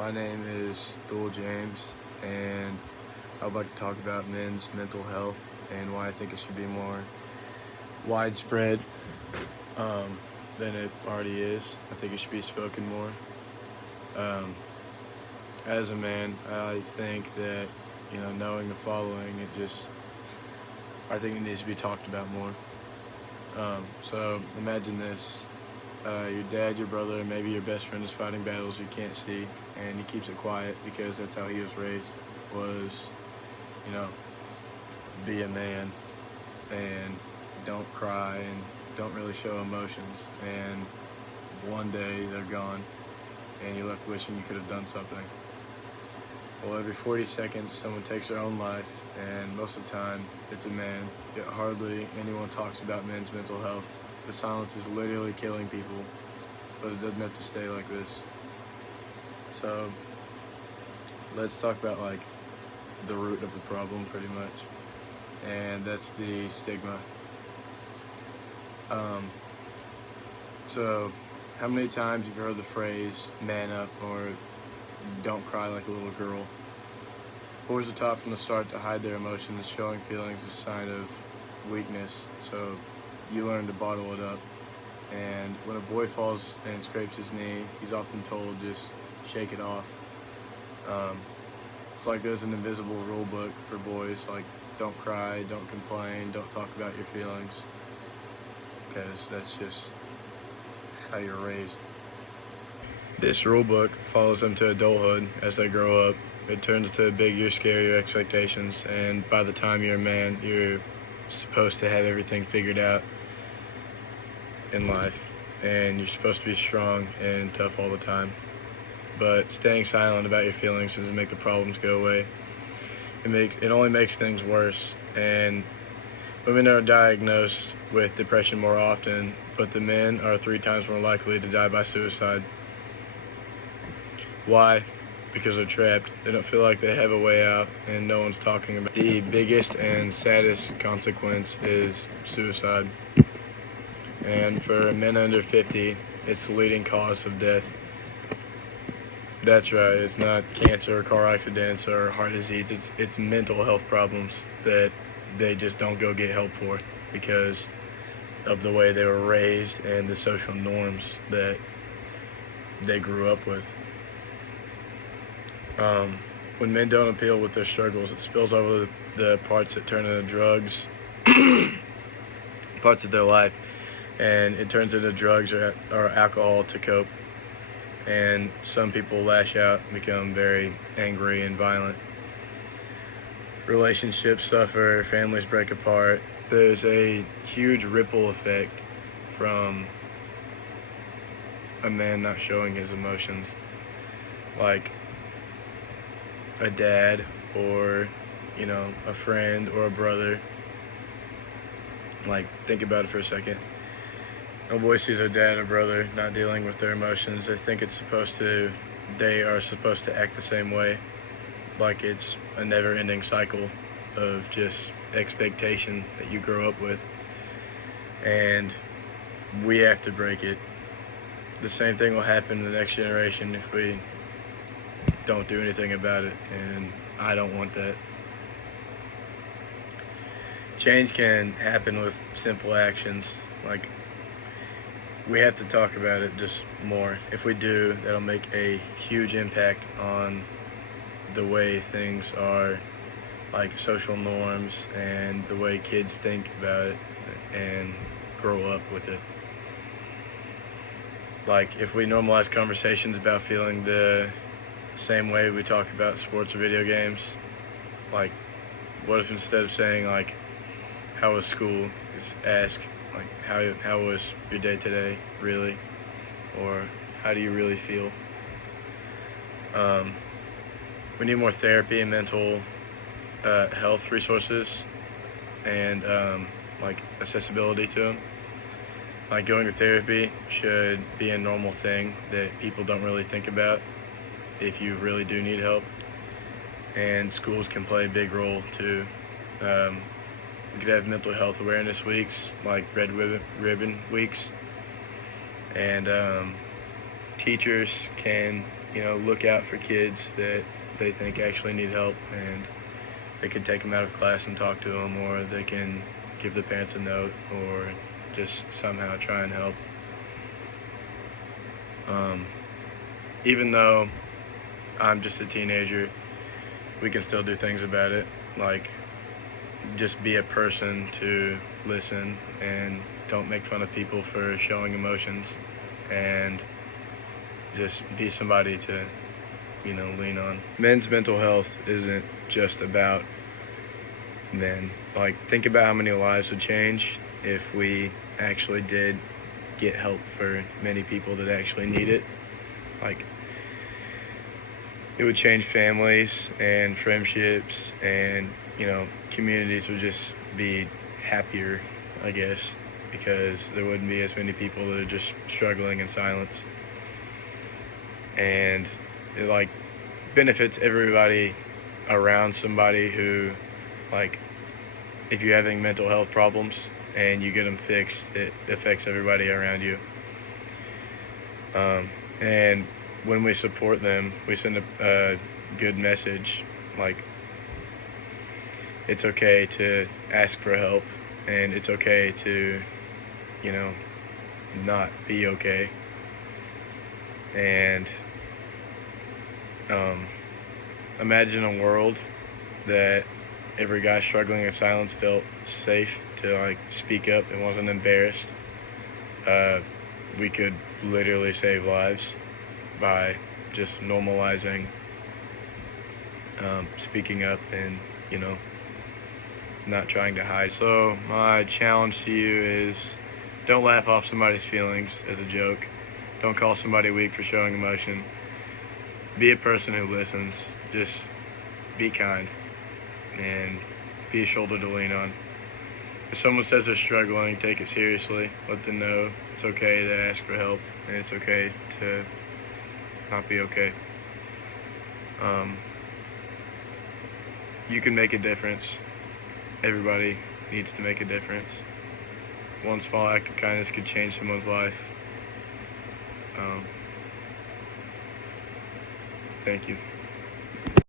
My name is Thule James, and I would like to talk about men's mental health and why I think it should be more widespread than it already is. I think it should be spoken more. As a man, I think that, knowing the following, I think it needs to be talked about more. So imagine this. Your dad, your brother, maybe your best friend is fighting battles you can't see, and he keeps it quiet because that's how he was raised, was, be a man and don't cry and don't really show emotions. And one day they're gone and you're left wishing you could have done something. Well, every 40 seconds someone takes their own life, and most of the time it's a man, yet hardly anyone talks about men's mental health. The silence is literally killing people, but it doesn't have to stay like this. So let's talk about the root of the problem pretty much, and that's the stigma. So how many times have you heard the phrase man up or don't cry like a little girl? Boys are taught from the start to hide their emotions. Showing feelings is a sign of weakness, so you learn to bottle it up. And when a boy falls and scrapes his knee, he's often told just shake it off. It's like there's an invisible rule book for boys, like don't cry, don't complain, don't talk about your feelings, because that's just how you're raised. This rule book follows them to adulthood. As they grow up, it turns into bigger, scarier expectations, and by the time you're a man, you're supposed to have everything figured out in life, and you're supposed to be strong and tough all the time. But staying silent about your feelings doesn't make the problems go away. It only makes things worse, and women are diagnosed with depression more often, but the men are 3 times more likely to die by suicide. Why? Because they're trapped. They don't feel like they have a way out, and no one's talking about it. The biggest and saddest consequence is suicide. And for men under 50, it's the leading cause of death. That's right, it's not cancer or car accidents or heart disease, it's mental health problems that they just don't go get help for because of the way they were raised and the social norms that they grew up with. When men don't appeal with their struggles, it spills over the parts that turn into drugs, parts of their life, and it turns into drugs or alcohol to cope. And some people lash out and become very angry and violent. Relationships suffer, families break apart. There's a huge ripple effect from a man not showing his emotions. Like a dad or, a friend or a brother. Think about it for a second. A boy sees their dad or brother not dealing with their emotions. They think they are supposed to act the same way. Like it's a never-ending cycle of just expectation that you grow up with. And we have to break it. The same thing will happen to the next generation if we don't do anything about it, and I don't want that. Change can happen with simple actions. We have to talk about it just more. If we do, that'll make a huge impact on the way things are, like social norms and the way kids think about it and grow up with it. If we normalize conversations about feeling the same way we talk about sports or video games, what if instead of saying how was school, just ask how was your day today, really? Or how do you really feel? We need more therapy and mental health resources and accessibility to them. Going to therapy should be a normal thing that people don't really think about if you really do need help. And schools can play a big role too. We could have mental health awareness weeks, like Red Ribbon weeks, and teachers can look out for kids that they think actually need help, and they could take them out of class and talk to them, or they can give the parents a note, or just somehow try and help. Even though I'm just a teenager, we can still do things about it, like just be a person to listen and don't make fun of people for showing emotions, and just be somebody to, lean on. Men's mental health isn't just about men. Like, think about how many lives would change if we actually did get help for many people that actually need it. Like, it would change families and friendships, and communities would just be happier, I guess, because there wouldn't be as many people that are just struggling in silence. And it benefits everybody around somebody who, if you're having mental health problems and you get them fixed, it affects everybody around you. And when we support them, we send a good message, it's okay to ask for help, and it's okay to, not be okay. And imagine a world that every guy struggling in silence felt safe to speak up and wasn't embarrassed. We could literally save lives by just normalizing speaking up and not trying to hide. So my challenge to you is, don't laugh off somebody's feelings as a joke. Don't call somebody weak for showing emotion. Be a person who listens. Just be kind and be a shoulder to lean on. If someone says they're struggling, take it seriously. Let them know it's okay to ask for help, and it's okay to not be okay. You can make a difference. Everybody needs to make a difference. One small act of kindness could change someone's life. Thank you.